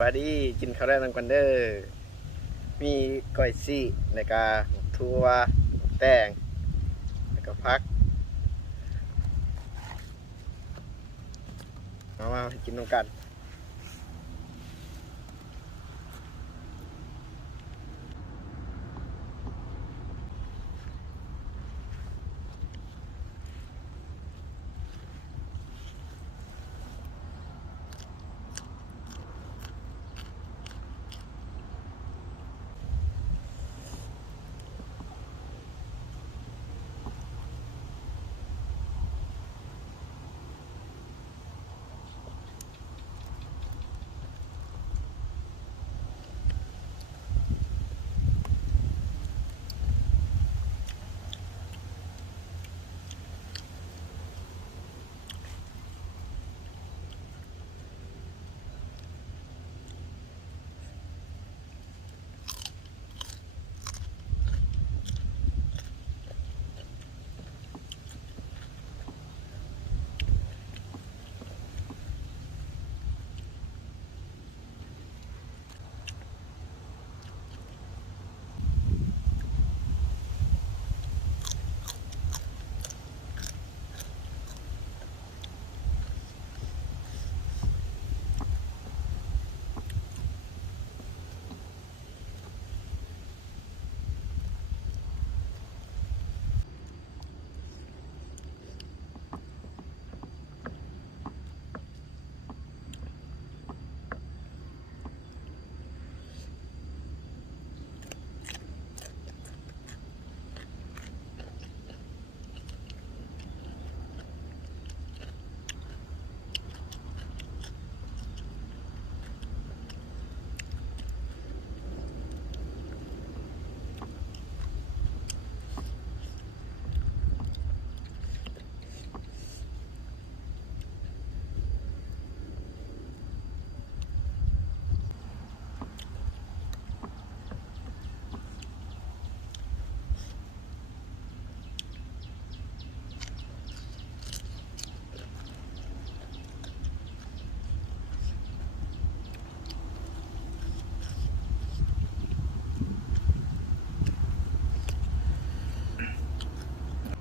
สวัสดีกินข้าวแรกนังกันเด้อมีก้อยซี่ในกาทั่วแตงแล้วก็พักมากินตรงกัน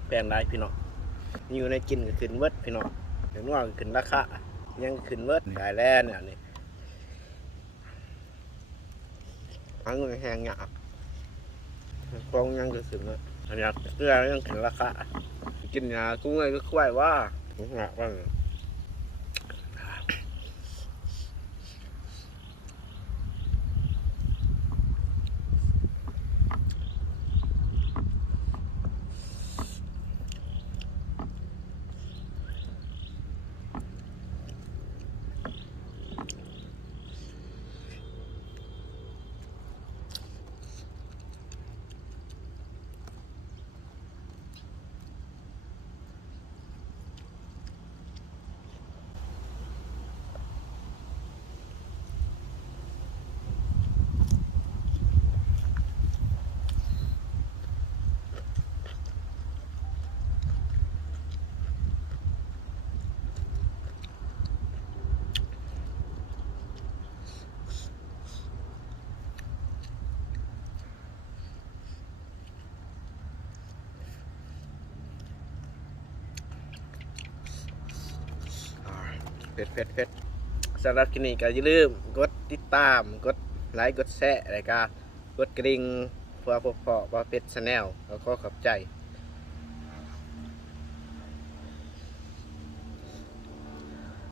แปลงได้พี่น้องอยู่ในกินก็ขึ้นเวิร์ดพี่น้องเดี๋ยวนู้นขึ้นราคายังขึ้นเวิร์ดขายแล้วเนี่ยนี่หาเงินแหงหยาบกองยังก็ขึ้นเลยอันนี้เกลือยังขึ้นราคากินยากุ้งเลยก็ควายว่าหนักบ้างเผ็ดสำหรับคลิปนี้ก็อย่าลืมกดติดตามกดไลค์กดแชร์อะไรก็กดกระดิ่งเพื่อพบเพาะว่าเป็ดชาแนลแล้วก็ขอบใจ